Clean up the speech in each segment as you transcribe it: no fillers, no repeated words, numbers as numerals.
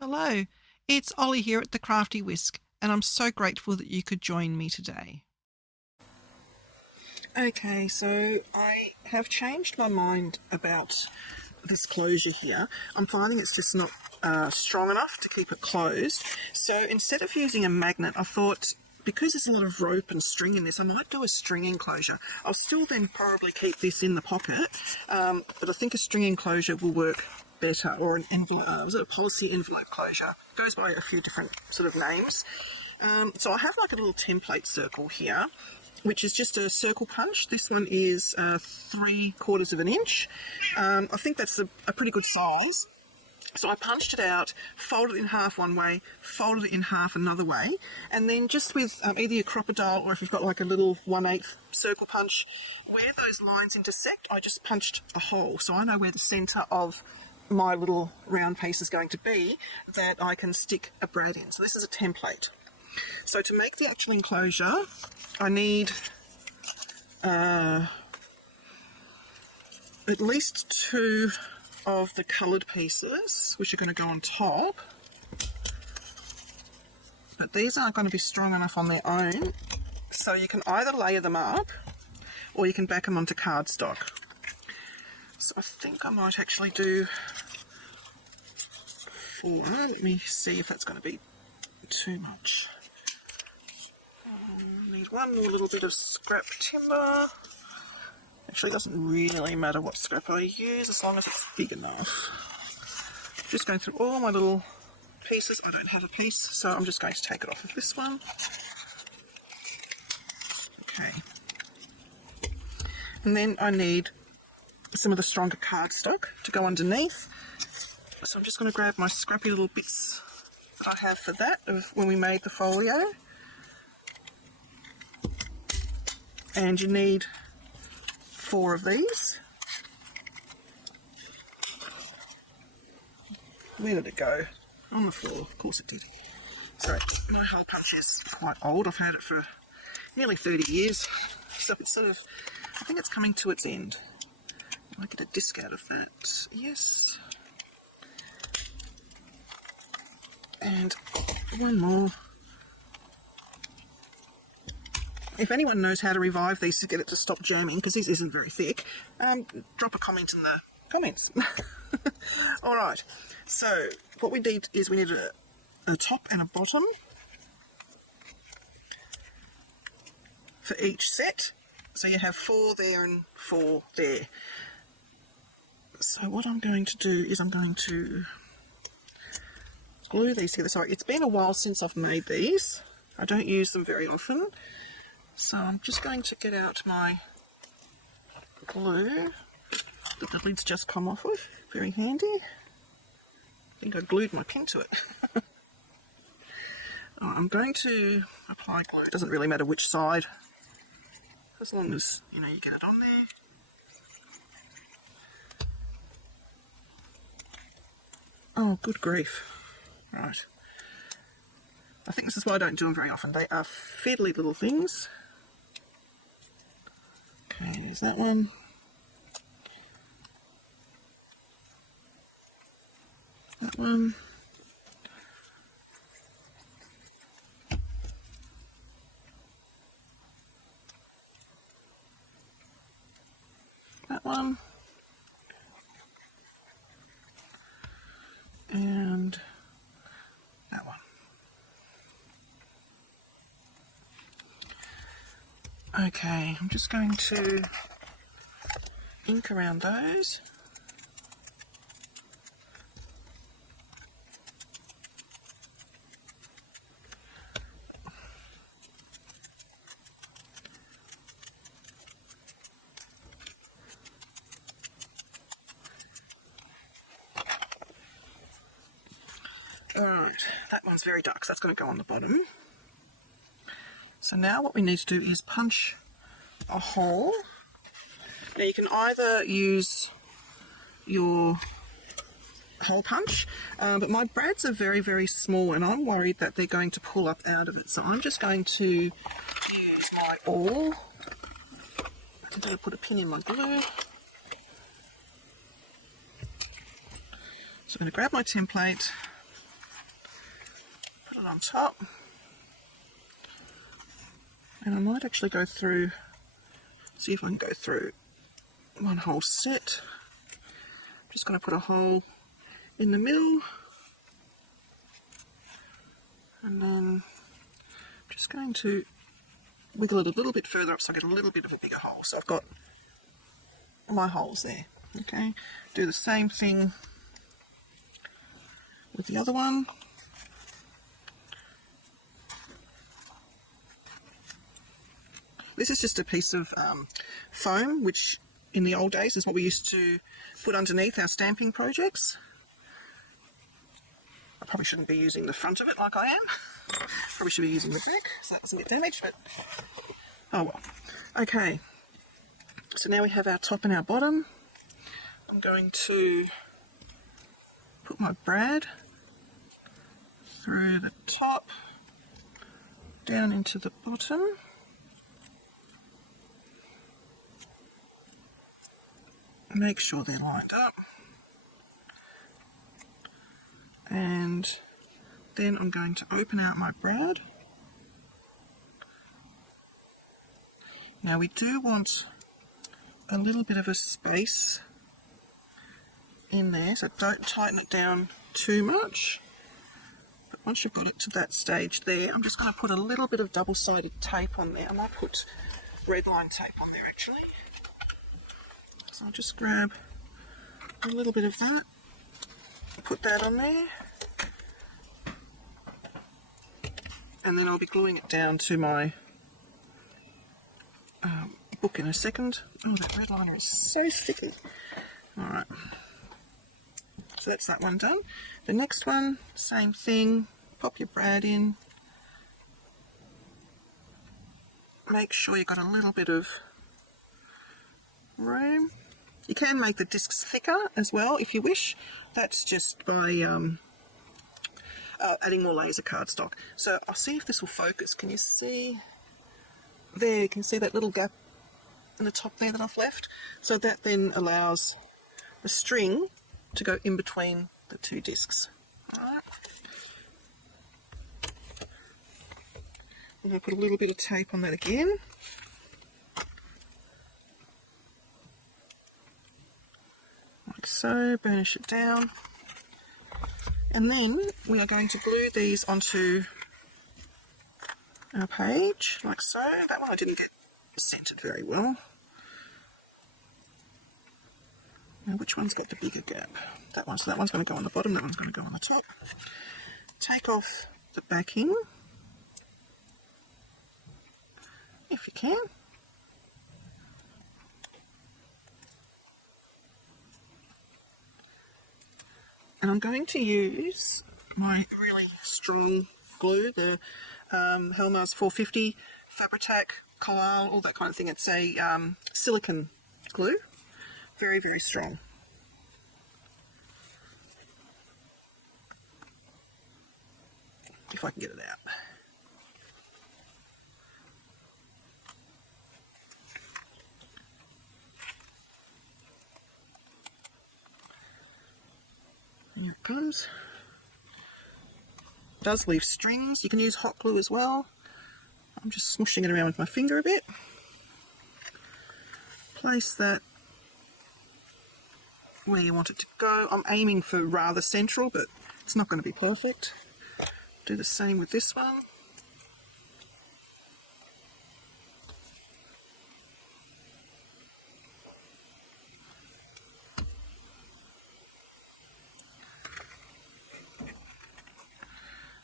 Hello, it's Ollie here at the Crafty Whisk, and I'm so grateful that you could join me today. Okay, so I have changed my mind about this closure here. I'm finding it's just not strong enough to keep it closed. So instead of using a magnet, I thought because there's a lot of rope and string in this, I might do a string enclosure. I'll still then probably keep this in the pocket, but I think a string enclosure will work better, or an envelope, is it a policy envelope closure? It goes by a few different sort of names. So I have like a little template circle here, which is just a circle punch. This one is 3/4 of an inch. I think that's a pretty good size. So I punched it out, folded it in half one way, folded it in half another way, and then just with either your crocodile or if you've got like a little 1/8 circle punch, where those lines intersect, I just punched a hole. So I know where the centre of my little round piece is going to be, that I can stick a brad in. So this is a template. So to make the actual enclosure, I need at least 2 of the coloured pieces, which are going to go on top. But these aren't going to be strong enough on their own, so you can either layer them up or you can back them onto cardstock. So I think I might actually do 4. Let me see if that's going to be too much. Need one more little bit of scrap timber. Actually, it doesn't really matter what scrap I use as long as it's big enough. Just going through all my little pieces. I don't have a piece, so I'm just going to take it off of this one. Okay. And then I need some of the stronger cardstock to go underneath. So I'm just going to grab my scrappy little bits that I have for that of when we made the folio. And you need 4 of these. Where did it go? On the floor. Of course it did. Sorry, my hole punch is quite old. I've had it for nearly 30 years. So it's sort of, I think it's coming to its end. I get a disc out of that. Yes. And one more. If anyone knows how to revive these to get it to stop jamming, because this isn't very thick, drop a comment in the comments. Alright, so what we need is we need a top and a bottom for each set. So you have 4 there and 4 there. So what I'm going to do is I'm going to glue these together. Sorry, it's been a while since I've made these. I don't use them very often. So I'm just going to get out my glue that the lid's just come off of. Very handy. I think I glued my pin to it. I'm going to apply glue. It doesn't really matter which side, as long as you get it on there. Oh, good grief. Right. I think this is why I don't do them very often. They are fiddly little things. Okay, there's that one. That one. That one. And that one. Okay, I'm just going to ink around those. Alright, that one's very dark, so that's going to go on the bottom. So now what we need to do is punch a hole. Now you can either use your hole punch, but my brads are very, very small and I'm worried that they're going to pull up out of it. So I'm just going to use my awl. I'm going to put a pin in my glue. So I'm going to grab my template it on top. And I might actually go through, see if I can go through one whole set. I'm just going to put a hole in the middle. And then just going to wiggle it a little bit further up so I get a little bit of a bigger hole. So I've got my holes there. Okay, do the same thing with the other one. This is just a piece of foam, which in the old days is what we used to put underneath our stamping projects. I probably shouldn't be using the front of it like I am. Probably should be using the back so that doesn't get damaged, but oh well. Okay, so now we have our top and our bottom. I'm going to put my brad through the top, down into the bottom. Make sure they're lined up. And then I'm going to open out my brad. Now we do want a little bit of a space in there, so don't tighten it down too much. But once you've got it to that stage there, I'm just going to put a little bit of double-sided tape on there. I might put red line tape on there actually. So I'll just grab a little bit of that, put that on there, and then I'll be gluing it down to my book in a second. Oh, that red liner is so sticky. Alright, so that's that one done. The next one, same thing, pop your brad in. Make sure you've got a little bit of room. You can make the discs thicker as well if you wish. That's just by adding more laser cardstock. So I'll see if this will focus. Can you see? There, you can see that little gap in the top there that I've left. So that then allows the string to go in between the two discs. Alright. I'm going to put a little bit of tape on that again. Like so, burnish it down. And then we are going to glue these onto our page, like so. That one I didn't get centered very well. Now which one's got the bigger gap? That one. So that one's going to go on the bottom, that one's going to go on the top. Take off the backing, if you can. And I'm going to use my really strong glue, the Helmars 450, Fabri-Tac, Collal, all that kind of thing. It's a silicone glue, very, very strong. If I can get it out. And here it comes. It does leave strings. You can use hot glue as well. I'm just smooshing it around with my finger a bit. Place that where you want it to go. I'm aiming for rather central, but it's not going to be perfect. Do the same with this one.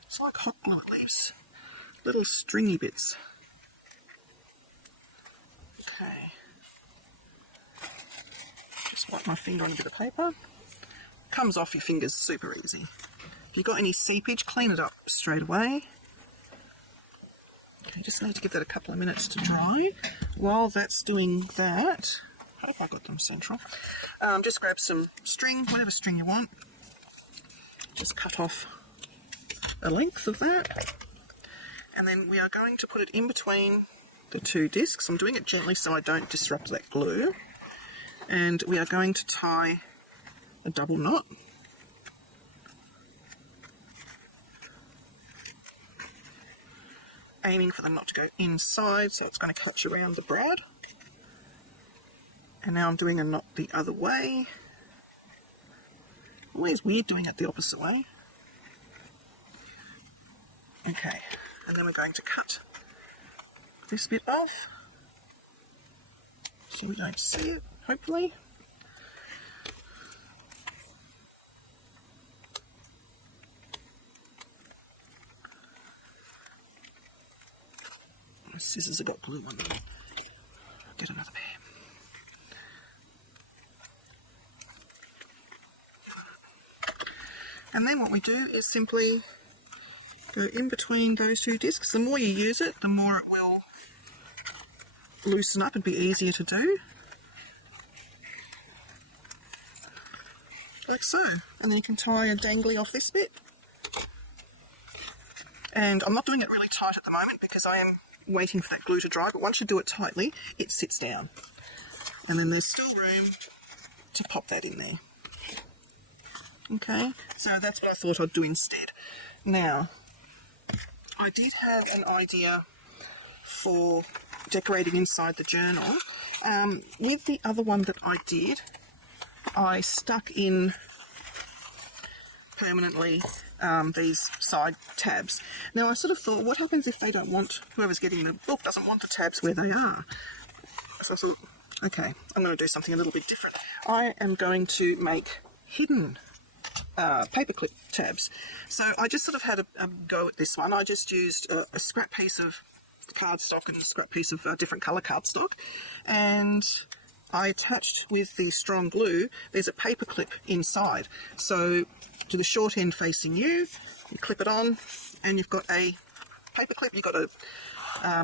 It's like hot glue, it leaves little stringy bits. Okay. Just wipe my finger on a bit of paper. Comes off your fingers super easy. If you've got any seepage, clean it up straight away. Okay, just need to give that a couple of minutes to dry. While that's doing that, I hope I got them central. Just grab some string, whatever string you want. Just cut off a length of that. And then we are going to put it in between the two discs. I'm doing it gently so I don't disrupt that glue. And we are going to tie a double knot. aiming for them not to go inside, so it's going to catch around the brad. And now I'm doing a knot the other way. Always weird doing it the opposite way. Okay, and then we're going to cut this bit off so we don't see it, hopefully. My scissors have got glue on them. I'll get another pair. And then what we do is simply go in between those two discs. The more you use it, the more it will loosen up and be easier to do. Like so. And then you can tie a dangly off this bit. And I'm not doing it really tight at the moment because I am waiting for that glue to dry, but once you do it tightly, it sits down. And then there's still room to pop that in there. Okay, so that's what I thought I'd do instead. Now, I did have an idea for decorating inside the journal. With the other one that I did, I stuck in permanently these side tabs. Now I sort of thought, what happens if they don't want, whoever's getting the book doesn't want the tabs where they are? So I thought, okay, I'm going to do something a little bit different. I am going to make hidden paperclip tabs. So I just sort of had a go at this one. I just used a scrap piece of cardstock and a scrap piece of different colour cardstock, and I attached with the strong glue, there's a paperclip inside. So to the short end facing you, you clip it on and you've got a paperclip. You've got a,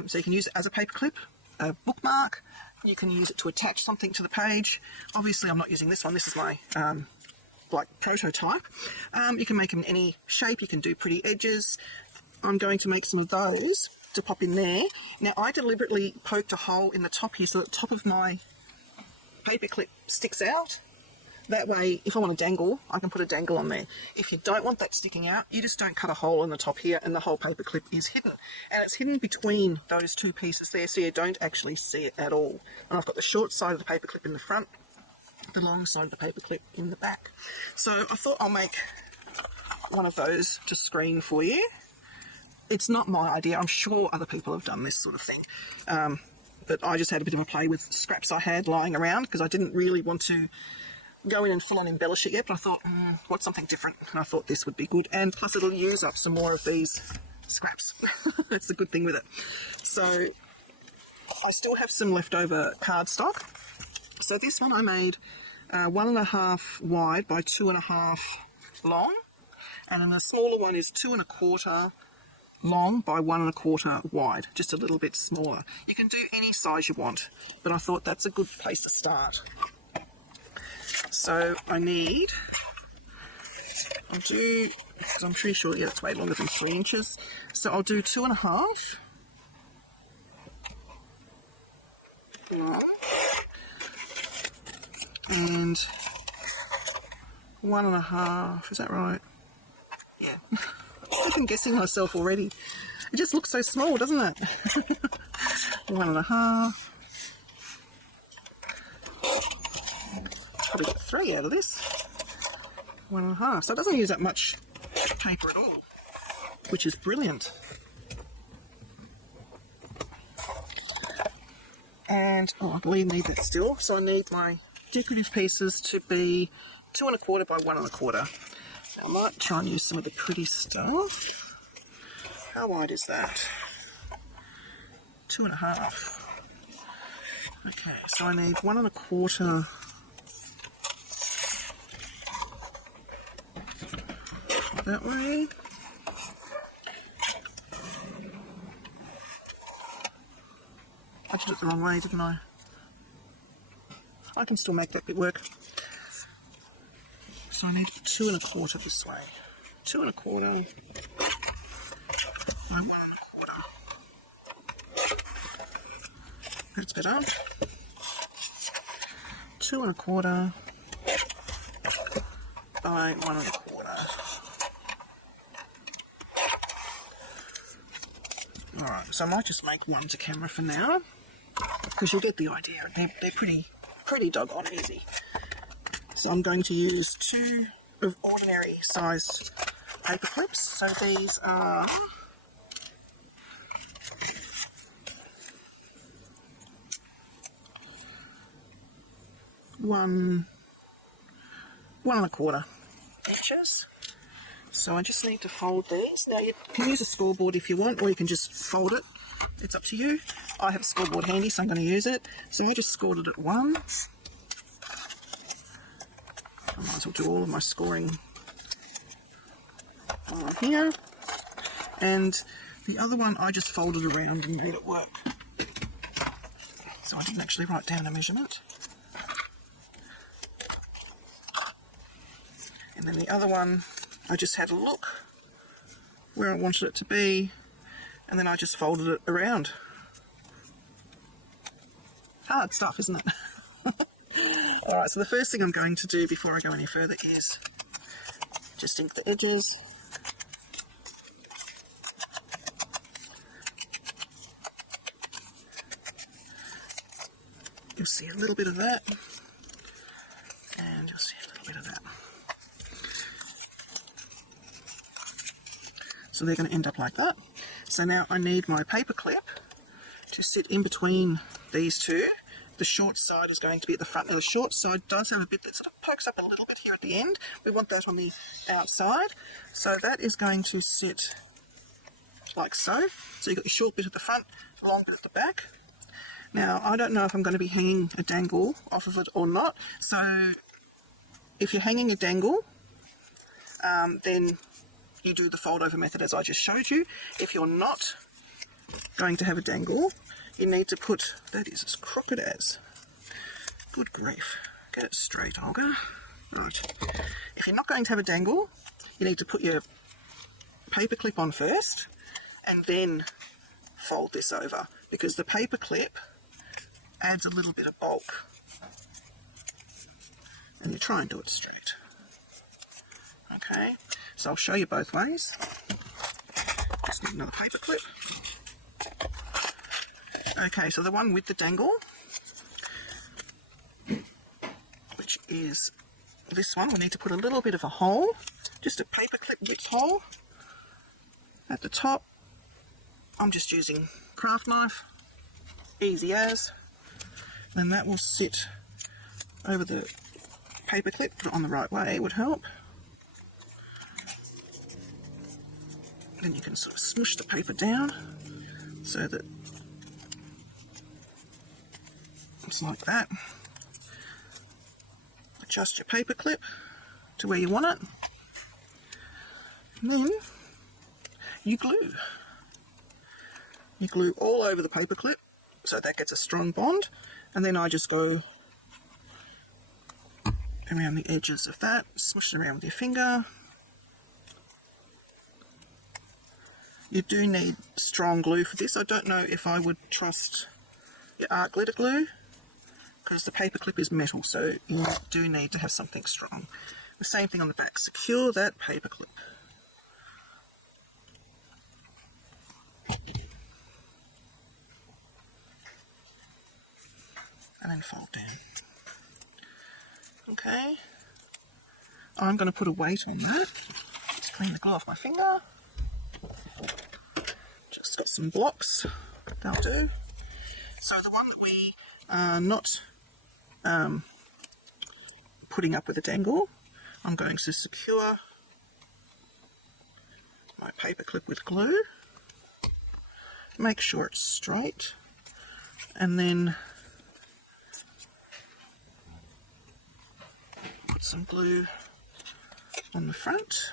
so you can use it as a paperclip, a bookmark, you can use it to attach something to the page. Obviously I'm not using this one, this is my like prototype. You can make them in any shape, you can do pretty edges. I'm going to make some of those to pop in there. Now I deliberately poked a hole in the top here so that the top of my paperclip sticks out. That way if I want to dangle, I can put a dangle on there. If you don't want that sticking out, you just don't cut a hole in the top here and the whole paperclip is hidden. And it's hidden between those two pieces there, so you don't actually see it at all. And I've got the short side of the paperclip in the front, the long side of the paperclip in the back. So I thought I'll make one of those to screen for you. It's not my idea, I'm sure other people have done this sort of thing. But I just had a bit of a play with scraps I had lying around because I didn't really want to go in and full on embellish it yet, but I thought, what's something different? And I thought this would be good, and plus it'll use up some more of these scraps. That's the good thing with it. So I still have some leftover cardstock. So this one I made 1.5 wide by 2.5 long, and then the smaller one is 2 1/4 long by 1 1/4 wide, just a little bit smaller. You can do any size you want, but I thought that's a good place to start. So I need, I'll do, because I'm pretty sure, yeah, it's way longer than 3 inches, so I'll do 2.5 long and 1.5, is that right? Yeah. I'm guessing myself already. It just looks so small, doesn't it? 1.5. Probably got 3 out of this. 1.5. So it doesn't use that much paper at all, which is brilliant. And oh, I believe I need that still. So I need my decorative pieces to be 2 1/4 by 1 1/4. I might try and use some of the pretty stuff. How wide is that? 2.5. Okay, so I need 1 1/4 that way. I did it the wrong way, didn't I? I can still make that bit work. So I need 2 1/4 this way. 2 1/4 by 1 1/4. That's better. 2 1/4 by 1 1/4. Alright, so I might just make one to camera for now, because you'll get the idea. They're pretty doggone easy. So I'm going to use 2 of ordinary size paper clips. So these are 1 1¼ inches. So I just need to fold these. Now you can use a scoreboard if you want, or you can just fold it. It's up to you. I have a scoreboard handy, so I'm going to use it. So I just scored it at 1. I might as well do all of my scoring on here. And the other one I just folded around and made it work. So I didn't actually write down a measurement. And then the other one, I just had a look where I wanted it to be, and then I just folded it around. Hard stuff, isn't it? Alright, so the first thing I'm going to do before I go any further is just ink the edges. You'll see a little bit of that, and you'll see a little bit of that. So they're going to end up like that. So now I need my paper clip to sit in between these two. The short side is going to be at the front. Now the short side does have a bit that sort of pokes up a little bit here at the end. We want that on the outside. So that is going to sit like so. So you've got your short bit at the front, long bit at the back. Now I don't know if I'm going to be hanging a dangle off of it or not. So if you're hanging a dangle, then you do the fold over method as I just showed you. If you're not going to have a dangle, you need to put, that is as crooked as, good grief, get it straight, Olga. Right, if you're not going to have a dangle, you need to put your paper clip on first and then fold this over, because the paper clip adds a little bit of bulk, and you try and do it straight. Okay, so I'll show you both ways. Just need another paper clip. Okay, so the one with the dangle, which is this one, we need to put a little bit of a hole, just a paper clip width hole at the top. I'm just using craft knife, easy as, and that will sit over the paper clip. Put it on the right way would help. Then you can sort of smush the paper down so that it's like that. Adjust your paper clip to where you want it. And then you glue. You glue all over the paper clip so that gets a strong bond, and then I just go around the edges of that, smush it around with your finger. You do need strong glue for this. I don't know if I would trust your art glitter glue, because the paper clip is metal, so you do need to have something strong. The same thing on the back. Secure that paper clip. And then fold down. Okay. I'm going to put a weight on that. Just clean the glue off my finger. Just got some blocks. That'll do. So the one that we are not putting up with a dangle, I'm going to secure my paper clip with glue. Make sure it's straight, and then put some glue on the front.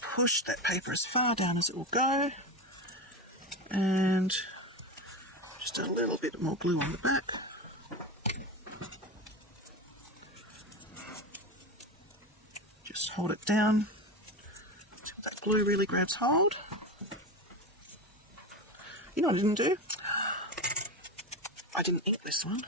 Push that paper as far down as it will go, and just a little bit more glue on the back. Just hold it down until that glue really grabs hold. You know what I didn't do? I didn't ink this one.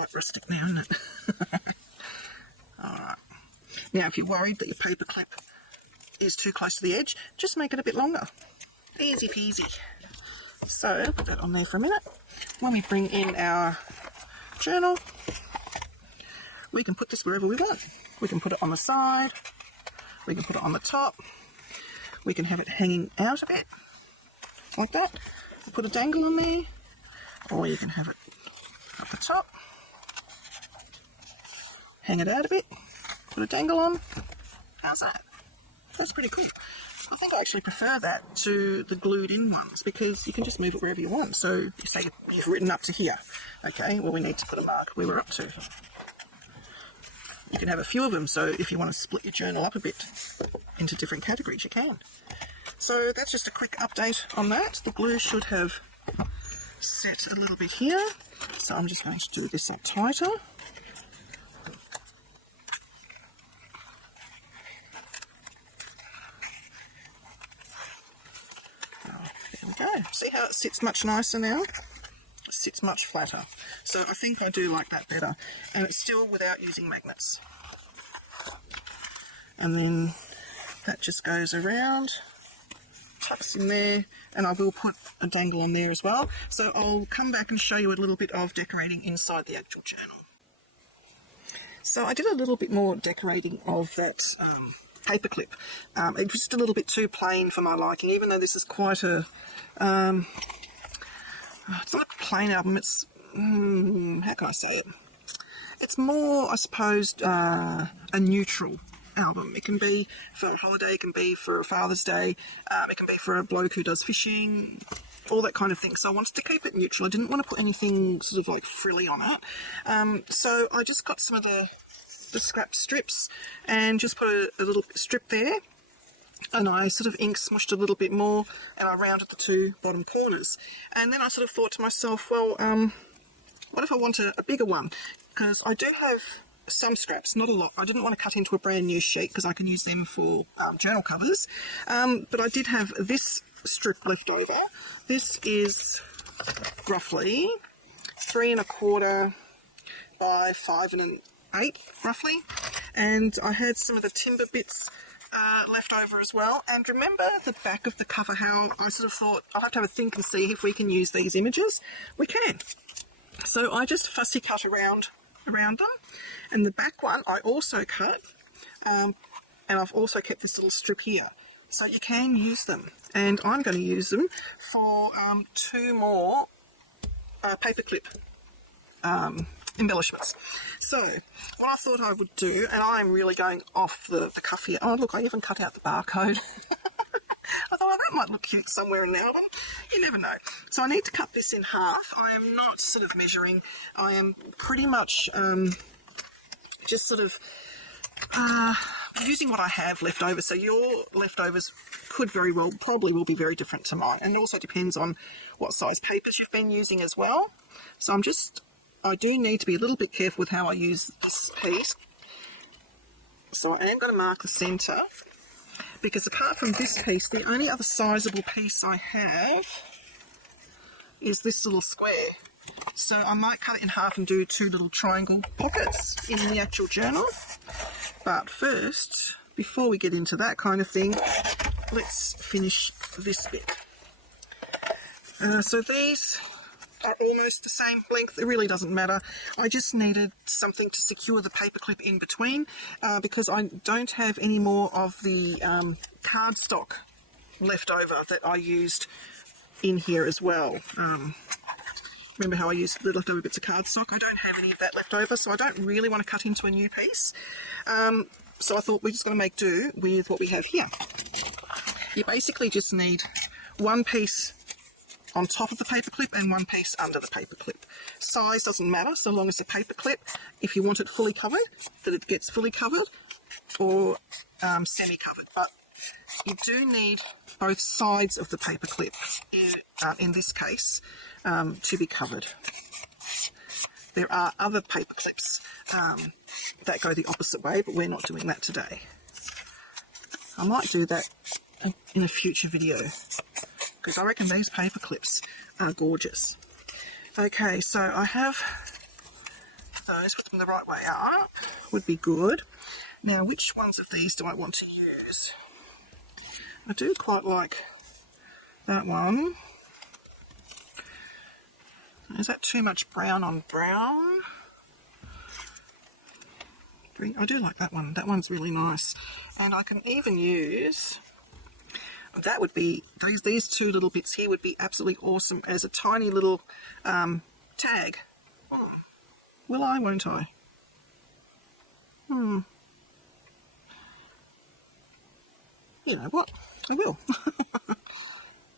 quite rustic now, isn't it? Alright. Now, if you're worried that your paper clip is too close to the edge, just make it a bit longer. Easy peasy. So, put that on there for a minute. When we bring in our journal, we can put this wherever we want. We can put it on the side, we can put it on the top, we can have it hanging out a bit, like that. Put a dangle on there, or you can have it up the top, hang it out a bit, put a dangle on. How's that? That's pretty cool. I think I actually prefer that to the glued in ones because you can just move it wherever you want. So you say you've written up to here. Okay, well we need to put a mark where we're up to. You can have a few of them, so if you want to split your journal up a bit into different categories, you can. So that's just a quick update on that. The glue should have set a little bit here, so I'm just going to do this up tighter. There we go. See how it sits much nicer now? It sits much flatter. So I think I do like that better. And it's still without using magnets. And then that just goes around, tucks in there, and I will put a dangle on there as well. So I'll come back and show you a little bit of decorating inside the actual journal. So I did a little bit more decorating of that paperclip. It was just a little bit too plain for my liking, even though this is quite a it's not a plain album, it's how can I say it, it's more, I suppose, a neutral album. It can be for a holiday, it can be for a Father's Day, it can be for a bloke who does fishing, all that kind of thing. So I wanted to keep it neutral. I didn't want to put anything sort of like frilly on it. So I just got some of the scrap strips and just put a little strip there, and I sort of ink smushed a little bit more, and I rounded the two bottom corners. And then I sort of thought to myself, well, what if I want a bigger one? Because I do have some scraps, not a lot. I didn't want to cut into a brand new sheet because I can use them for journal covers. But I did have this strip left over. This is roughly 3 1/4 by 5 1/8 roughly, and I had some of the timber bits left over as well. And remember the back of the cover, how I sort of thought I'll have to have a think and see if we can use these images. We can. So I just fussy cut around them, and the back one I also cut, and I've also kept this little strip here, so you can use them. And I'm going to use them for 2 more paperclip embellishments. So what I thought I would do, and I'm really going off the cuff here. Oh look, I even cut out the barcode. I thought, well, that might look cute somewhere in the album. You never know. So I need to cut this in half. I am not sort of measuring. I am pretty much just sort of using what I have left over. So your leftovers could very well, probably will be very different to mine. And it also depends on what size papers you've been using as well. So I do need to be a little bit careful with how I use this piece. So I am going to mark the centre, because apart from this piece, the only other sizable piece I have is this little square. So I might cut it in half and do 2 little triangle pockets in the actual journal. But first, before we get into that kind of thing, let's finish this bit. So these are almost the same length. It really doesn't matter. I just needed something to secure the paperclip in between, because I don't have any more of the cardstock left over that I used in here as well. Remember how I used the leftover bits of cardstock? I don't have any of that left over, so I don't really want to cut into a new piece. So I thought we're just going to make do with what we have here. You basically just need 1 piece on top of the paperclip and 1 piece under the paperclip. Size doesn't matter, so long as the paperclip, if you want it fully covered, that it gets fully covered, or semi-covered. But you do need both sides of the paperclip, in this case, to be covered. There are other paperclips that go the opposite way, but we're not doing that today. I might do that in a future video, because I reckon these paper clips are gorgeous. Okay, so I have those, put them the right way up would be good. Now, which ones of these do I want to use? I do quite like that one. Is that too much brown on brown? I do like that one. That one's really nice. And I can even use, that would be, these two little bits here would be absolutely awesome as a tiny little tag. Will I, won't I? You know what? I will.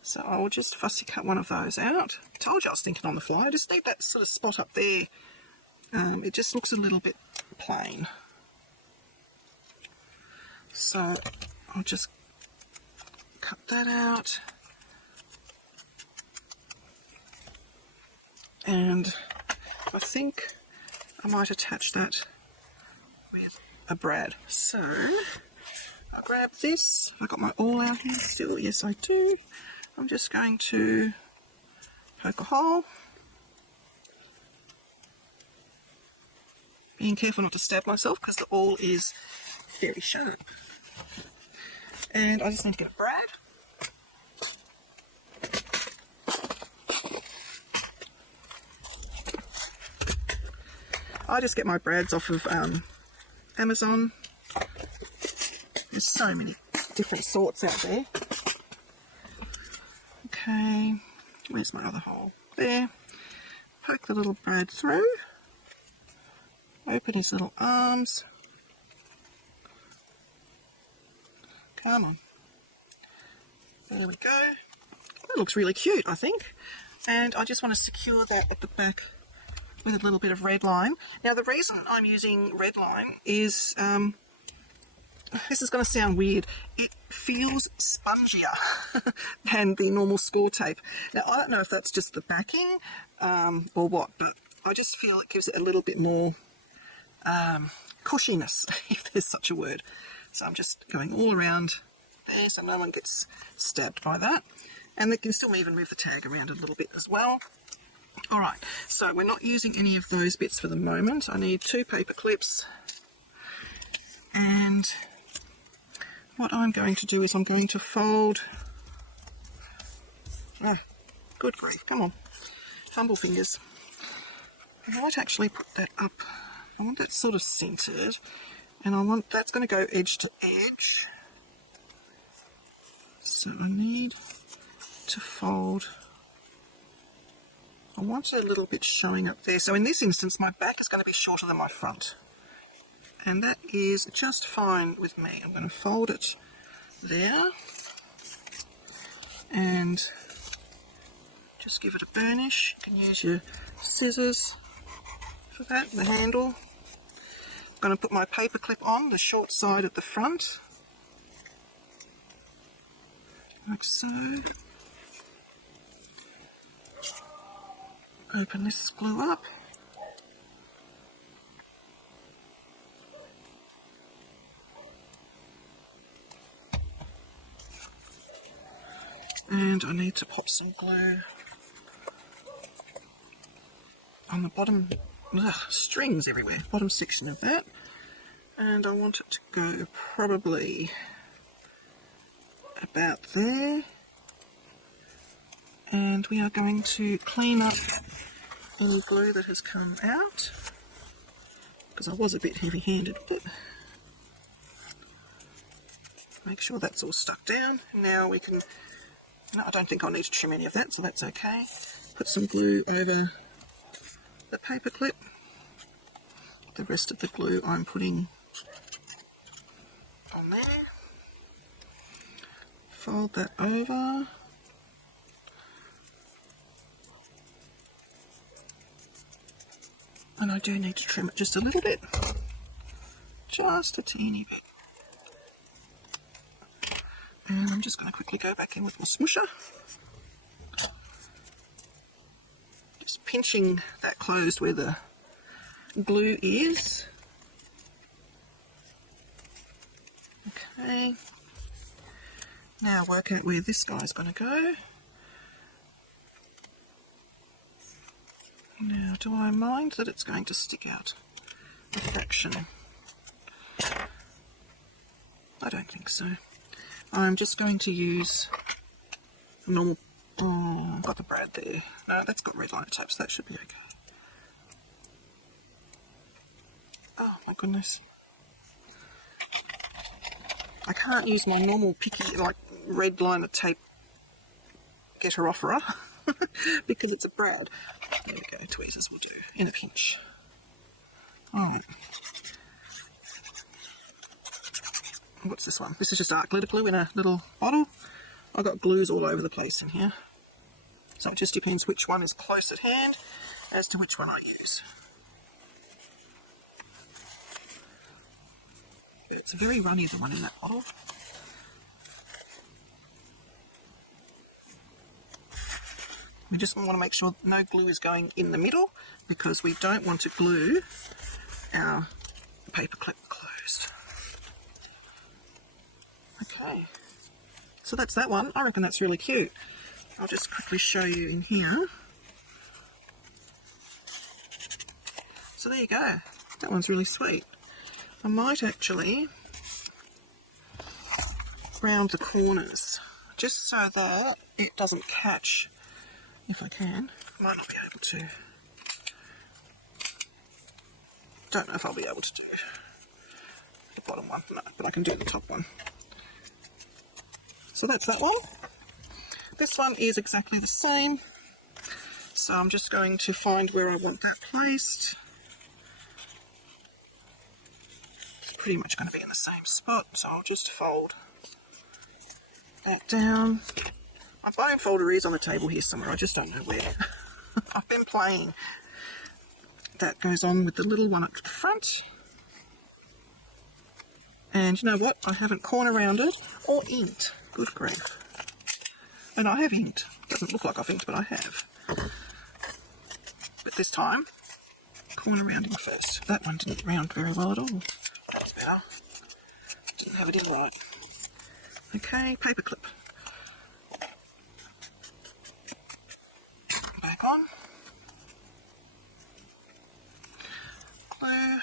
So I'll just fussy cut one of those out. I told you I was thinking on the fly. I just need that sort of spot up there. It just looks a little bit plain. So I'll just cut that out. And I think I might attach that with a brad. So I grab this. I've got my awl out here still. Yes, I do. I'm just going to poke a hole. Being careful not to stab myself because the awl is very sharp. And I just need to get a brad. I just get my brads off of Amazon. There's so many different sorts out there. Okay, where's my other hole? There. Poke the little brad through. Open his little arms. Come on. There we go. That looks really cute, I think. And I just want to secure that at the back with a little bit of red line. Now the reason I'm using red line is, this is going to sound weird, it feels spongier than the normal score tape. Now I don't know if that's just the backing or what, but I just feel it gives it a little bit more cushiness, if there's such a word. So I'm just going all around there so no one gets stabbed by that. And they can still even move the tag around a little bit as well. Alright, so we're not using any of those bits for the moment. I need 2 paper clips. And what I'm going to do is I'm going to fold... good grief, come on. Fumble fingers. I might actually put that up. I want that sort of centered. And I want that's going to go edge to edge. So I need to fold. I want it a little bit showing up there. So in this instance, my back is going to be shorter than my front. And that is just fine with me. I'm going to fold it there. And just give it a burnish. You can use your scissors for that, the handle. I'm going to put my paper clip on the short side of the front. Like so. Open this glue up. And I need to pop some glue on the bottom, strings everywhere, bottom section of that. And I want it to go probably about there. And we are going to clean up any glue that has come out, because I was a bit heavy-handed with it. Make sure that's all stuck down. Now we can, no, I don't think I'll need to trim any of that, so that's okay. Put some glue over the paper clip. The rest of the glue I'm putting on there. Fold that over. And I do need to trim it just a little bit. Just a teeny bit. And I'm just going to quickly go back in with my smoosher. Just pinching that closed where the glue is. Okay. Now work out where this guy's going to go. Now, do I mind that it's going to stick out a fraction? I don't think so. I'm just going to use a normal... Oh, I've got the brad there. No, that's got red liner tape, so that should be okay. Oh my goodness. I can't use my normal picky, like, red liner tape getter-offerer because it's a brad. There we go, tweezers will do in a pinch. Oh. What's this one? This is just art glitter glue in a little bottle. I've got glues all over the place in here. So it just depends which one is close at hand as to which one I use. It's very runny, the one in that bottle. We just want to make sure no glue is going in the middle because we don't want to glue our paperclip closed. Okay, so that's that one. I reckon that's really cute. I'll just quickly show you in here. So there you go. That one's really sweet. I might actually round the corners just so that it doesn't catch. If I can, I might not be able to. Don't know if I'll be able to do the bottom one, no, but I can do the top one. So that's that one. This one is exactly the same. So I'm just going to find where I want that placed. It's pretty much going to be in the same spot, so I'll just fold that down. My bone folder is on the table here somewhere, I just don't know where. I've been playing. That goes on with the little one up to the front. And you know what? I haven't corner rounded or inked. Good grief. And I have inked. Doesn't look like I've inked, but I have. But this time, corner rounding first. That one didn't round very well at all. That was better. Didn't have it in right. Okay, paperclip. Back on. Glue.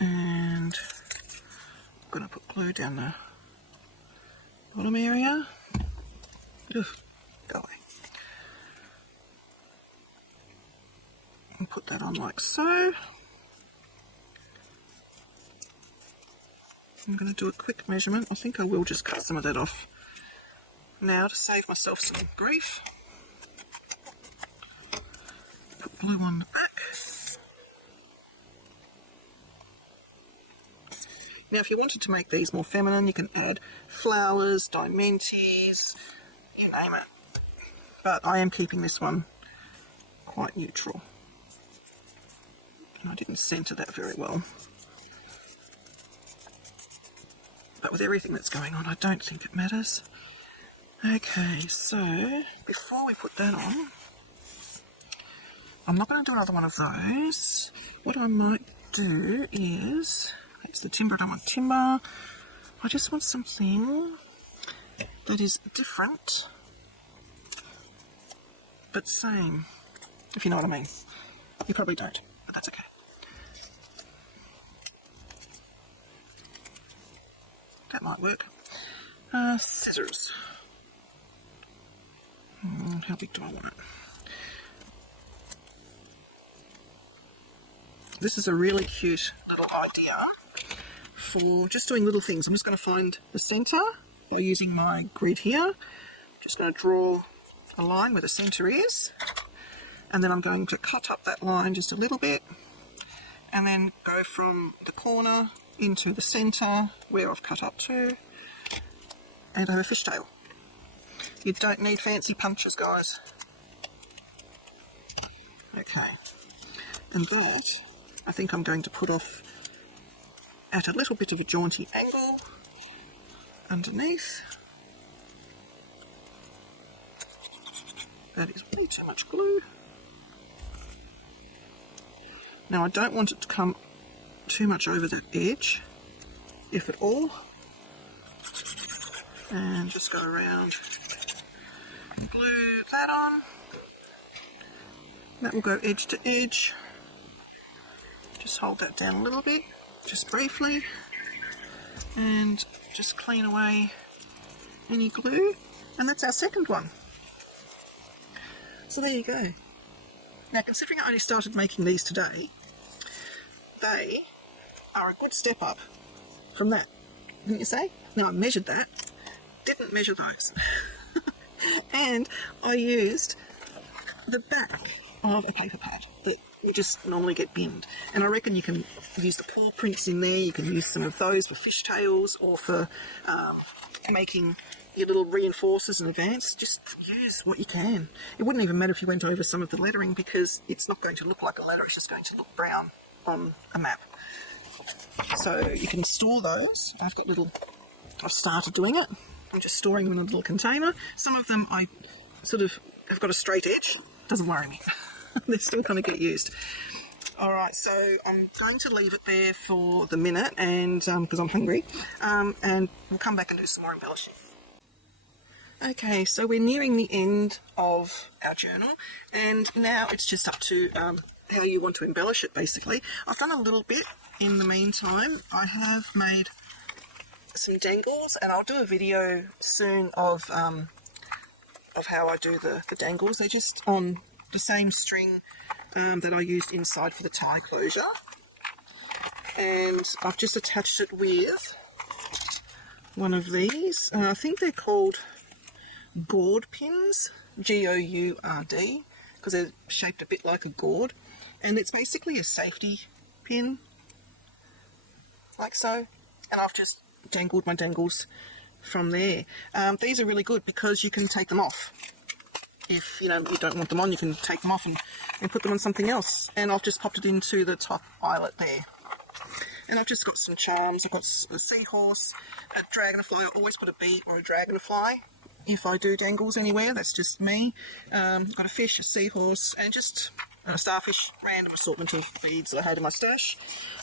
And I'm going to put glue down the bottom area. Oof, go away. And put that on like so. I'm going to do a quick measurement. I think I will just cut some of that off now to save myself some grief. Put glue on the back. Now if you wanted to make these more feminine, you can add flowers, diamantes, you name it. But I am keeping this one quite neutral. And I didn't centre that very well. But with everything that's going on, I don't think it matters. Okay, so before we put that on, I'm not going to do another one of those. What I might do is, it's the timber, I don't want timber. I just want something that is different, but same, if you know what I mean. You probably don't, but that's okay. That might work. Scissors. How big do I want it? This is a really cute little idea for just doing little things. I'm just going to find the centre by using my grid here. I'm just going to draw a line where the centre is, and then I'm going to cut up that line just a little bit, and then go from the corner into the centre where I've cut up to, and I have a fishtail. You don't need fancy punches, guys. Okay, and that I think I'm going to put off at a little bit of a jaunty angle underneath. That is way too much glue. Now I don't want it to come too much over that edge, if at all. and just go around, glue that on. That will go edge to edge. Just hold that down a little bit, just briefly, and just clean away any glue, and that's our second one. So there you go. Now, considering I only started making these today, they are a good step up from that, didn't you say? Now, I measured that, didn't measure those. And I used the back of a paper pad that you just normally get binned. And I reckon you can use the paw prints in there, you can use some of those for fishtails or for making your little reinforcers in advance. Just use what you can. It wouldn't even matter if you went over some of the lettering, because it's not going to look like a letter, it's just going to look brown on a map. So you can store those. I've started doing it. I'm just storing them in a little container. Some of them I sort of have got a straight edge. Doesn't worry me. They're still going to get used. Alright, so I'm going to leave it there for the minute, and because I'm hungry, and we'll come back and do some more embellishing. Okay, so we're nearing the end of our journal, and now it's just up to how you want to embellish it, basically. I've done a little bit in the meantime. I have made some dangles, and I'll do a video soon of how I do the dangles. They're just on the same string that I used inside for the tie closure, and I've just attached it with one of these. I think they're called gourd pins, G-O-U-R-D, because they're shaped a bit like a gourd, and it's basically a safety pin, like so, and I've just dangled my dangles from there. These are really good because you can take them off. If you don't want them on, you can take them off and put them on something else. And I've just popped it into the top eyelet there. And I've just got some charms. I've got a seahorse, a dragonfly. I always put a bee or a dragonfly if I do dangles anywhere. That's just me. Got a fish, a seahorse, and just a starfish, random assortment of beads that I had in my stash.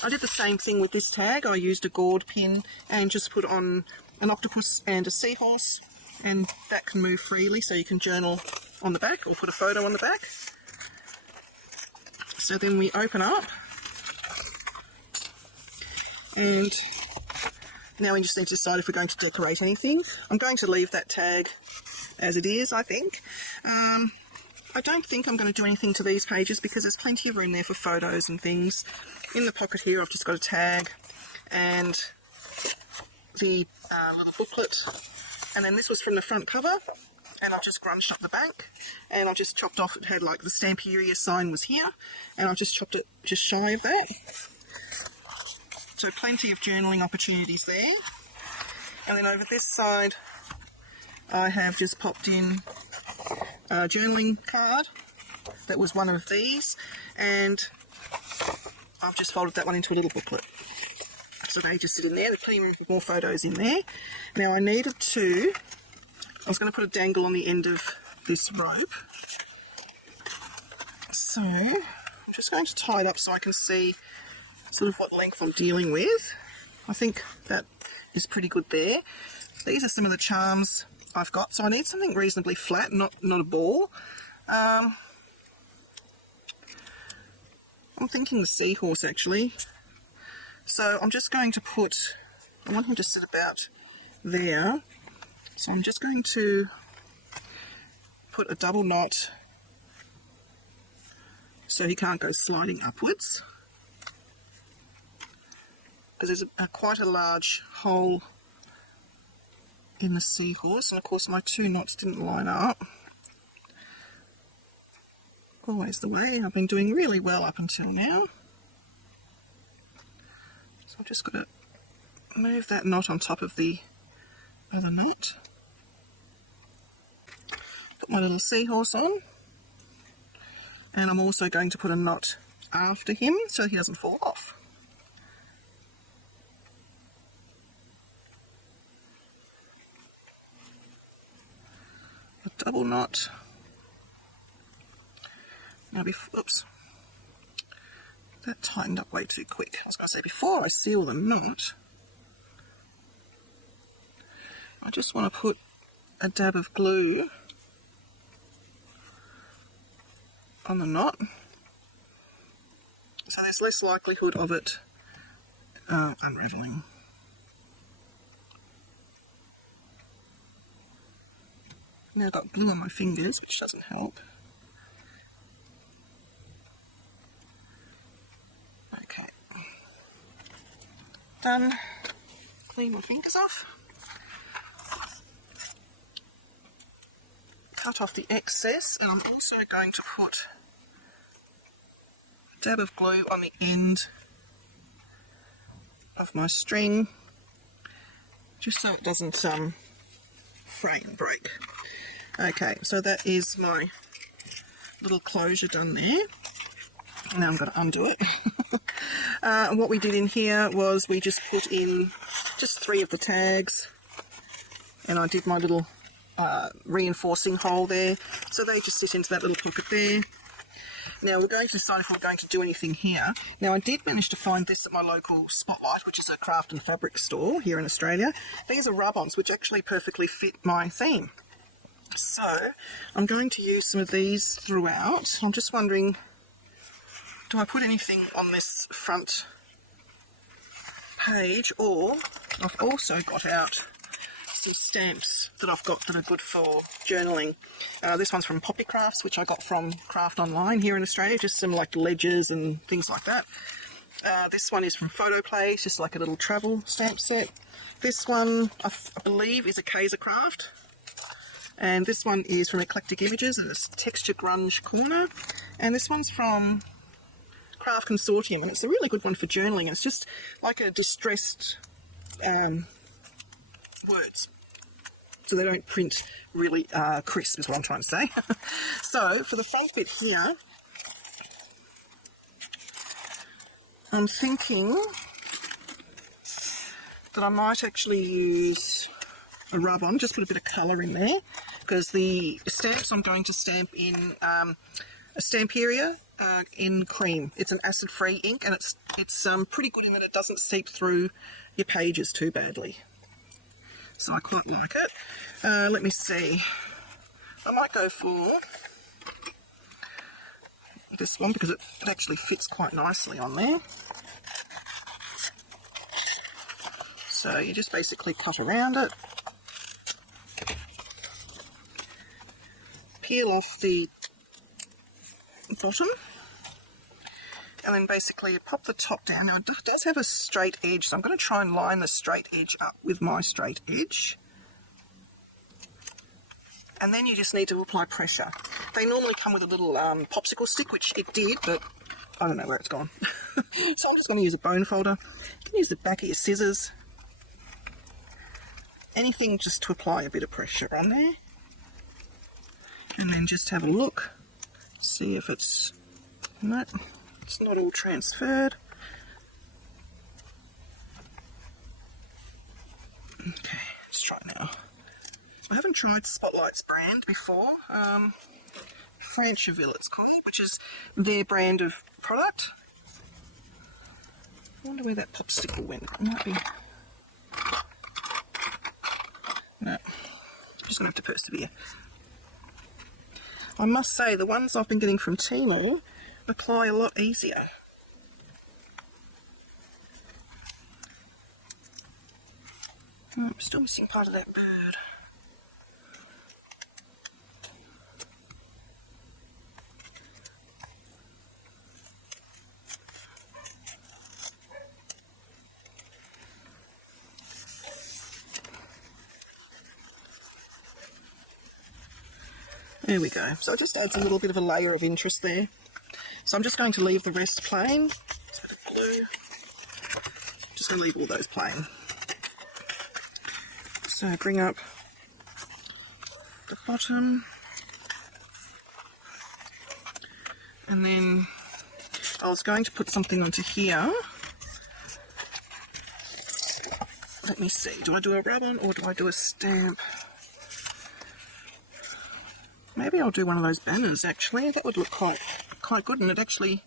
I did the same thing with this tag. I used a gourd pin and just put on an octopus and a seahorse, and that can move freely, so you can journal on the back or put a photo on the back. So then we open up, and now we just need to decide if we're going to decorate anything. I'm going to leave that tag as it is, I think. I don't think I'm going to do anything to these pages because there's plenty of room there for photos and things. In the pocket here I've just got a tag and the little booklet, and then this was from the front cover, and I've just grunged up the back, and I've just chopped off, it had like the Stamperia sign was here, and I've just chopped it just shy of that. So plenty of journaling opportunities there. And then over this side I have just popped in a journaling card that was one of these, and I've just folded that one into a little booklet. So they just sit in there. There's plenty of more photos in there. Now I was going to put a dangle on the end of this rope. So I'm just going to tie it up so I can see sort of what length I'm dealing with. I think that is pretty good there. These are some of the charms I've got. So I need something reasonably flat, not a ball. I'm thinking the seahorse actually. So I'm just going to I want him to sit about there. So I'm just going to put a double knot so he can't go sliding upwards, because there's quite a large hole in the seahorse, and of course my two knots didn't line up. Always the way. I've been doing really well up until now. So I've just got to move that knot on top of the other knot. Put my little seahorse on, and I'm also going to put a knot after him so he doesn't fall off. A double knot. Now oops, that tightened up way too quick. I was going to say, before I seal the knot, I just want to put a dab of glue on the knot, so there's less likelihood of it unravelling. Now I've got glue on my fingers, which doesn't help. Okay, done. Clean my fingers off. Cut off the excess, and I'm also going to put a dab of glue on the end of my string, just so it doesn't fray and break. Okay, so that is my little closure done there. Now I'm going to undo it. What we did in here was we just put in just 3 of the tags, and I did my little reinforcing hole there, so they just sit into that little pocket there. Now we're going to decide if we're going to do anything here. Now I did manage to find this at my local Spotlight, which is a craft and fabric store here in Australia. These are rub-ons which actually perfectly fit my theme. So I'm going to use some of these throughout. I'm just wondering, do I put anything on this front page, or I've also got out some stamps that I've got that are good for journaling. This one's from Poppy Crafts, which I got from Craft Online here in Australia, just some like ledgers and things like that. This one is from Photo Place, just like a little travel stamp set. This one I believe is a Kaiser Craft, and this one is from Eclectic Images, and it's Texture Grunge Corner, and this one's from Craft Consortium, and it's a really good one for journaling. It's just like a distressed words, so they don't print really crisp, is what I'm trying to say. So for the front bit here, I'm thinking that I might actually use a rub-on, just put a bit of colour in there, because the stamps I'm going to stamp in a Stamperia in cream. It's an acid-free ink, and it's pretty good in that it doesn't seep through your pages too badly. So I quite like it. Let me see. I might go for this one because it actually fits quite nicely on there. So you just basically cut around it, peel off the bottom, and then basically you pop the top down. Now it does have a straight edge, so I'm going to try and line the straight edge up with my straight edge. And then you just need to apply pressure. They normally come with a little popsicle stick, which it did, but I don't know where it's gone. So I'm just going to use a bone folder. You can use the back of your scissors. Anything just to apply a bit of pressure on there. And then just have a look. See if it's... No, it's not all transferred. Okay, let's try it now. I haven't tried Spotlight's brand before. Francheville it's called, which is their brand of product. I wonder where that popsicle went. It might be... No, I'm just going to have to persevere. I must say, the ones I've been getting from Temu apply a lot easier. I'm still missing part of that bird. There we go. So it just adds a little bit of a layer of interest there. So I'm just going to leave the rest plain. Just a bit of glue. Just going to leave all those plain. So bring up the bottom. And then I was going to put something onto here. Let me see. Do I do a rub-on or do I do a stamp? Maybe I'll do one of those banners actually. That would look quite good, and it actually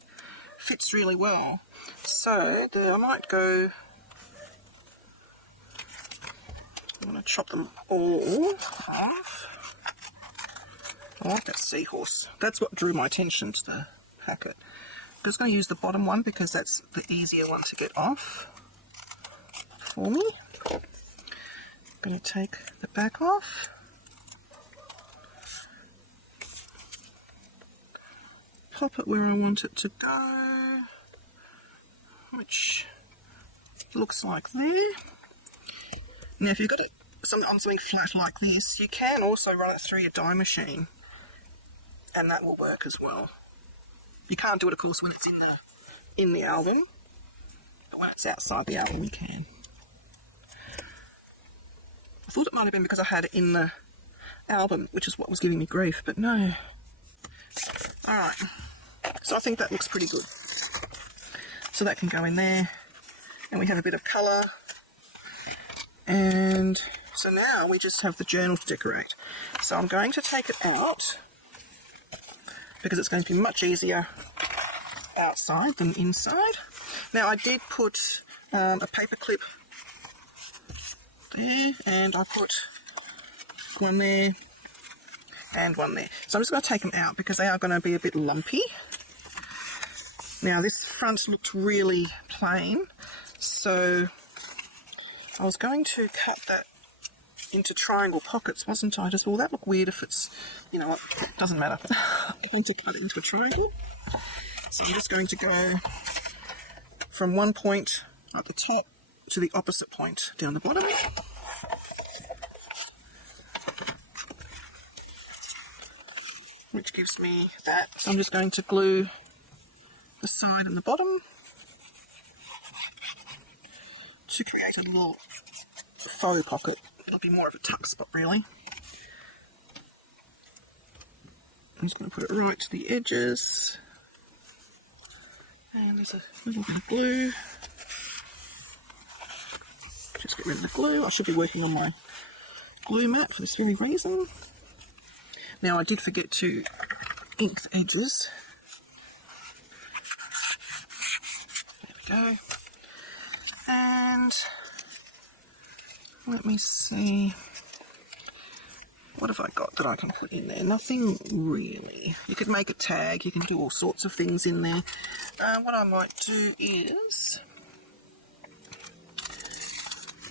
fits really well. So I might go I'm going to chop them all off. I like that seahorse. That's what drew my attention to the packet. I'm just going to use the bottom one because that's the easier one to get off for me. I'm going to take the back off. Pop it where I want it to go, which looks like there. Now if you've got it on something flat like this, you can also run it through your die machine and that will work as well. You can't do it of course when it's in the album, but when it's outside the album you can. I thought it might have been because I had it in the album, which is what was giving me grief, but no. Alright, so I think that looks pretty good. So that can go in there, and we have a bit of colour. And so now we just have the journal to decorate. So I'm going to take it out because it's going to be much easier outside than inside. Now I did put a paper clip there, and I put one there and one there. So I'm just going to take them out because they are going to be a bit lumpy. Now this front looked really plain, so I was going to cut that into triangle pockets, wasn't I? Just, well, that look weird if it's, you know what, doesn't matter. I'm going to cut it into a triangle. So I'm just going to go from one point at the top to the opposite point down the bottom. Which gives me that. So I'm just going to glue the side and the bottom to create a little faux pocket. It'll be more of a tuck spot really. I'm just going to put it right to the edges. And there's a little bit of glue. Just get rid of the glue. I should be working on my glue mat for this very reason. Now I did forget to ink the edges. There we go. And let me see, what have I got that I can put in there? Nothing really. You could make a tag, you can do all sorts of things in there. What I might do is,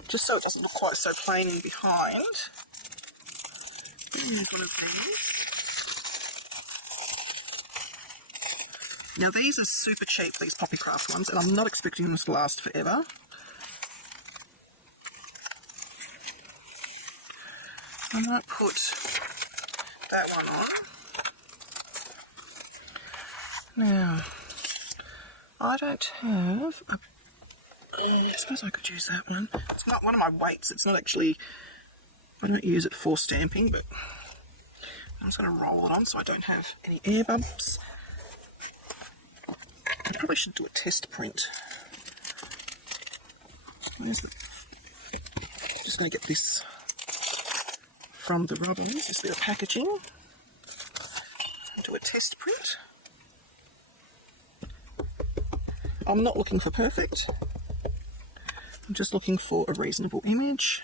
just so it doesn't look quite so plain in behind, use one of these. Now these are super cheap, these Poppy Craft ones, and I'm not expecting them to last forever. I might put that one on. Now, I don't have a... I suppose I could use that one. It's not one of my weights, it's not actually... I don't use it for stamping, but I'm just going to roll it on so I don't have any air bumps. I probably should do a test print. Where's the... Just going to get this from the rubber, this bit of packaging, and do a test print. I'm not looking for perfect, I'm just looking for a reasonable image.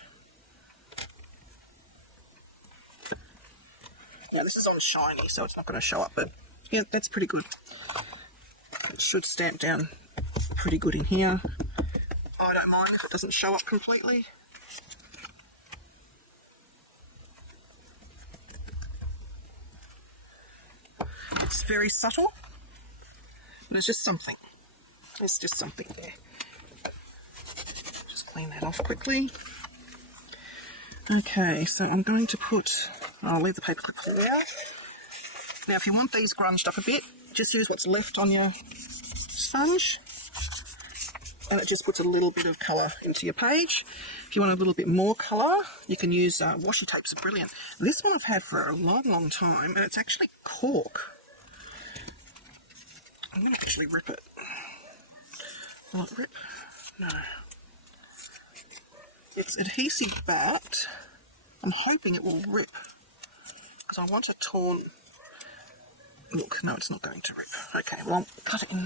Now this is on shiny, so it's not going to show up, but yeah, that's pretty good. It should stamp down pretty good in here. I don't mind if it doesn't show up completely. It's very subtle, but it's just something. There's just something there. Just clean that off quickly. Okay, so I'm going to put... I'll leave the paper clip there. Now, if you want these grunged up a bit, just use what's left on your sponge, and it just puts a little bit of colour into your page. If you want a little bit more colour, you can use washi tapes. Are brilliant. This one I've had for a long time, and it's actually cork. I'm going to actually rip it. Will it rip? No. It's adhesive backed. I'm hoping it will rip because I want a torn... Look, no, it's not going to rip. Okay, well, I'll cut it in.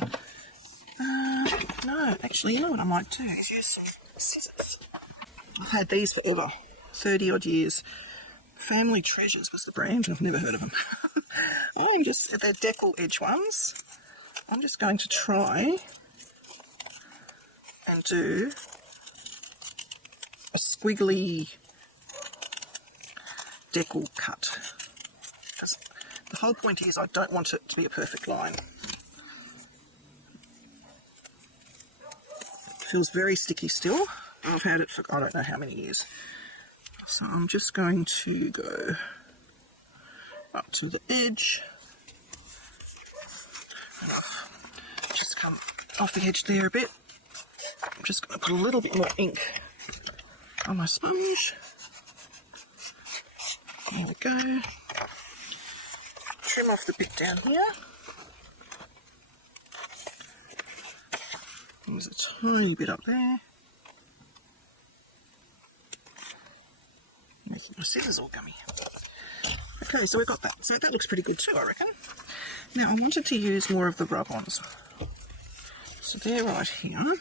No, actually, you know what I might do is use some scissors. I've had these forever. 30 odd years. Family Treasures was the brand. I've never heard of them. They're decal edge ones. I'm just going to try and do a squiggly decal cut, because the whole point is I don't want it to be a perfect line. It feels very sticky still. I've had it for I don't know how many years. So I'm just going to go up to the edge. Just come off the edge there a bit. I'm just going to put a little bit more ink on my sponge. There we go. Trim off the bit down here. There's a tiny bit up there. Making my scissors all gummy. Okay, so we've got that. So that looks pretty good too, I reckon. Now I wanted to use more of the rub-ons. So they're right here.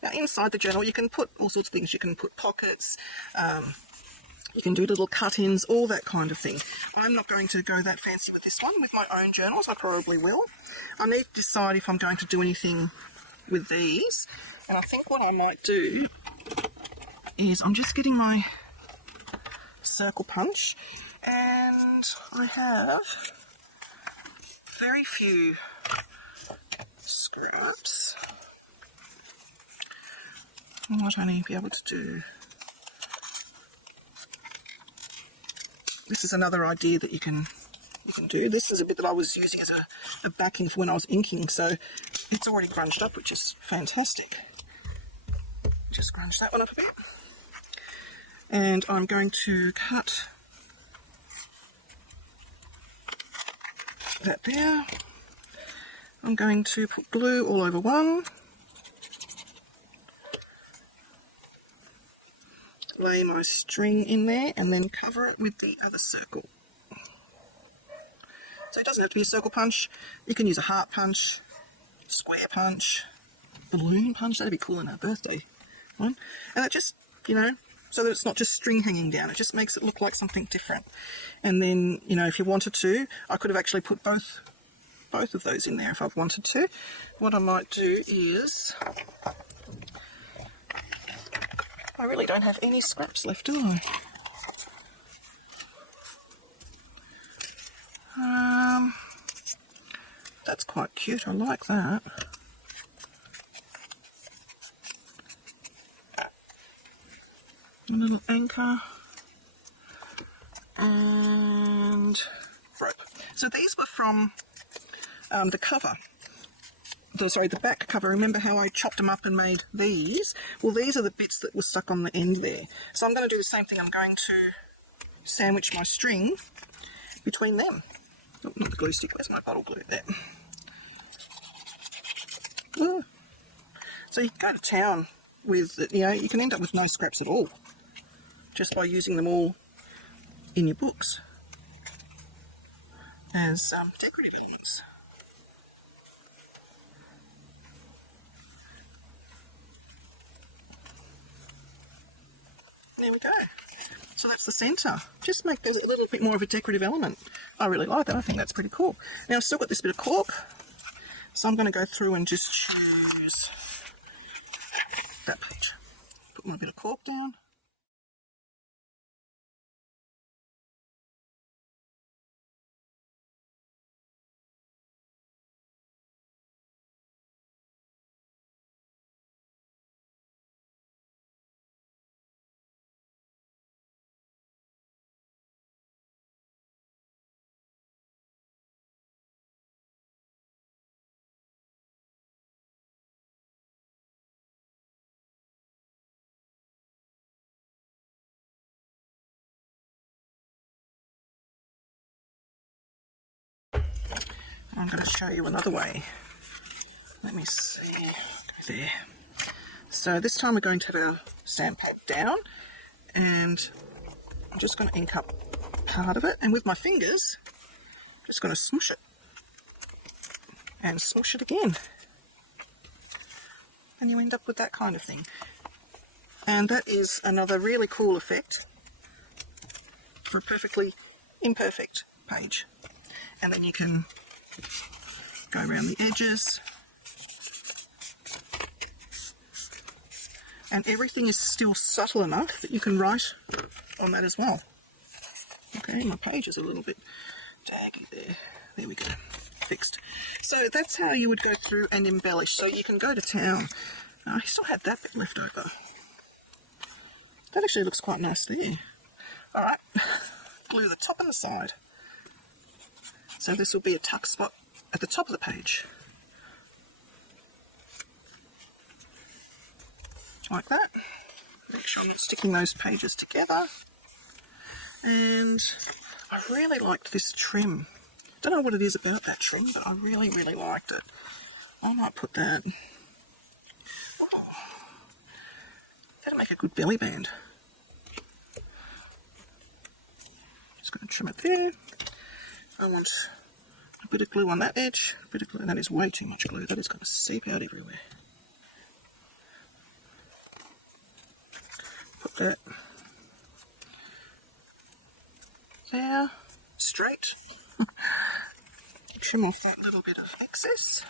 Now inside the journal you can put all sorts of things. You can put pockets, you can do little cut-ins, all that kind of thing. I'm not going to go that fancy with this one. With my own journals I probably will. I need to decide if I'm going to do anything with these, and I think what I might do is I'm just getting my circle punch, and I have very few scraps. I might only be able to do... This is another idea that you can do. This is a bit that I was using as a backing for when I was inking, so it's already grunged up, which is fantastic. Just grunge that one up a bit. And I'm going to cut that there. I'm going to put glue all over one. Lay my string in there and then cover it with the other circle. So it doesn't have to be a circle punch. You can use a heart punch, square punch, balloon punch. That'd be cool in our birthday one. And it just, you know, so that it's not just string hanging down. It just makes it look like something different. And then, you know, if you wanted to, I could have actually put both of those in there if I've wanted to. What I might do is... I really don't have any scraps left, do I? That's quite cute. I like that. A little anchor and rope. So these were from the cover. The back cover. Remember how I chopped them up and made these? Well, these are the bits that were stuck on the end there. So I'm going to do the same thing. I'm going to sandwich my string between them. Oh, not the glue stick. Where's my bottle glue? There. Oh. So you can go to town with, you know, you can end up with no scraps at all just by using them all in your books as decorative elements. There we go. So that's the centre. Just make those a little bit more of a decorative element. I really like that. I think that's pretty cool. Now I've still got this bit of cork, so I'm going to go through and just choose that page. Put my bit of cork down. I'm going to show you another way. Let me see. There. So this time we're going to have our stamp paper down, and I'm just going to ink up part of it, and with my fingers I'm just going to smoosh it and smoosh it again, and you end up with that kind of thing. And that is another really cool effect for a perfectly imperfect page. And then you can go around the edges, and everything is still subtle enough that you can write on that as well. Okay, my page is a little bit taggy there. There we go, fixed. So that's how you would go through and embellish. So you can go to town. I still had that bit left over. That actually looks quite nice there. Alright, glue the top and the side. So this will be a tuck spot at the top of the page. Like that. Make sure I'm not sticking those pages together. And I really liked this trim. Don't know what it is about that trim, but I really, really liked it. I might put that. Oh, that'll make a good belly band. Just going to trim it there. I want a bit of glue on that edge. A bit of glue. That is way too much glue. That is going to seep out everywhere. Put that there, straight. Trim off that little bit of excess.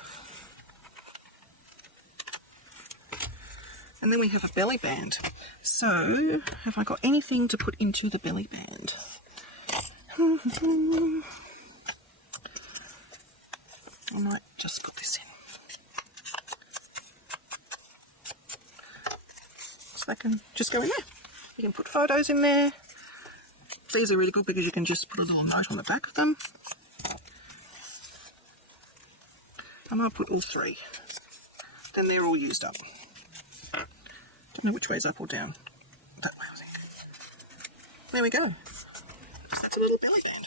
And then we have a belly band. So, have I got anything to put into the belly band? I might just put this in. So that can just go in there. You can put photos in there. These are really good because you can just put a little note on the back of them. I might put all three. Then they're all used up. Don't know which way is up or down. That way, I think. There we go. That's a little belly band.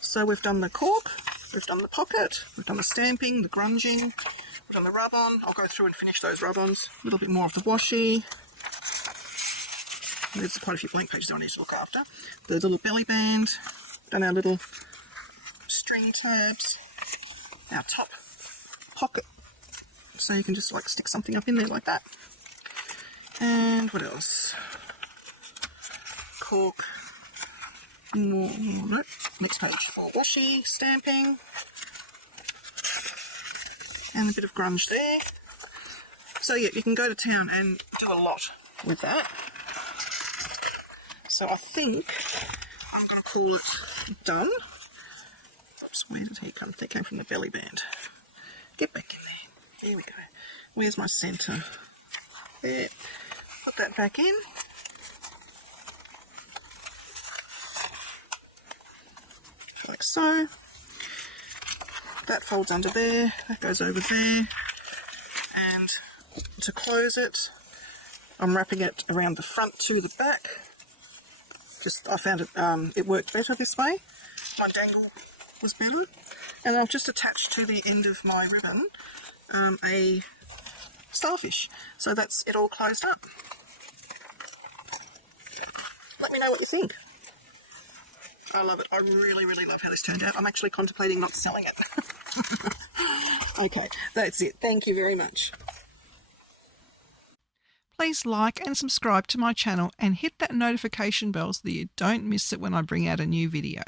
So we've done the cork, we've done the pocket, we've done the stamping, the grunging, we've done the rub-on. I'll go through and finish those rub-ons. A little bit more of the washi. There's quite a few blank pages I need to look after. The little belly band, done our little string tabs, our top pocket, so you can just like stick something up in there like that. And what else? Cork. More, nope. Next page for washi, stamping, and a bit of grunge there. So yeah, you can go to town and do a lot with that. So I think I'm going to call it done. Oops, where did he come? They came from the belly band. Get back in there. There we go. Where's my centre? There. Put that back in. Like so. That folds under there. That goes over there. And to close it, I'm wrapping it around the front to the back. Just I found it worked better this way. My dangle was better. And I've just attached to the end of my ribbon a starfish. So that's it all closed up. Let me know what you think. I love it. I really, really love how this turned out. I'm actually contemplating not selling it. Okay, that's it. Thank you very much. Please please like and subscribe to my channel and hit that notification bell so that you don't miss it when I bring out a new video.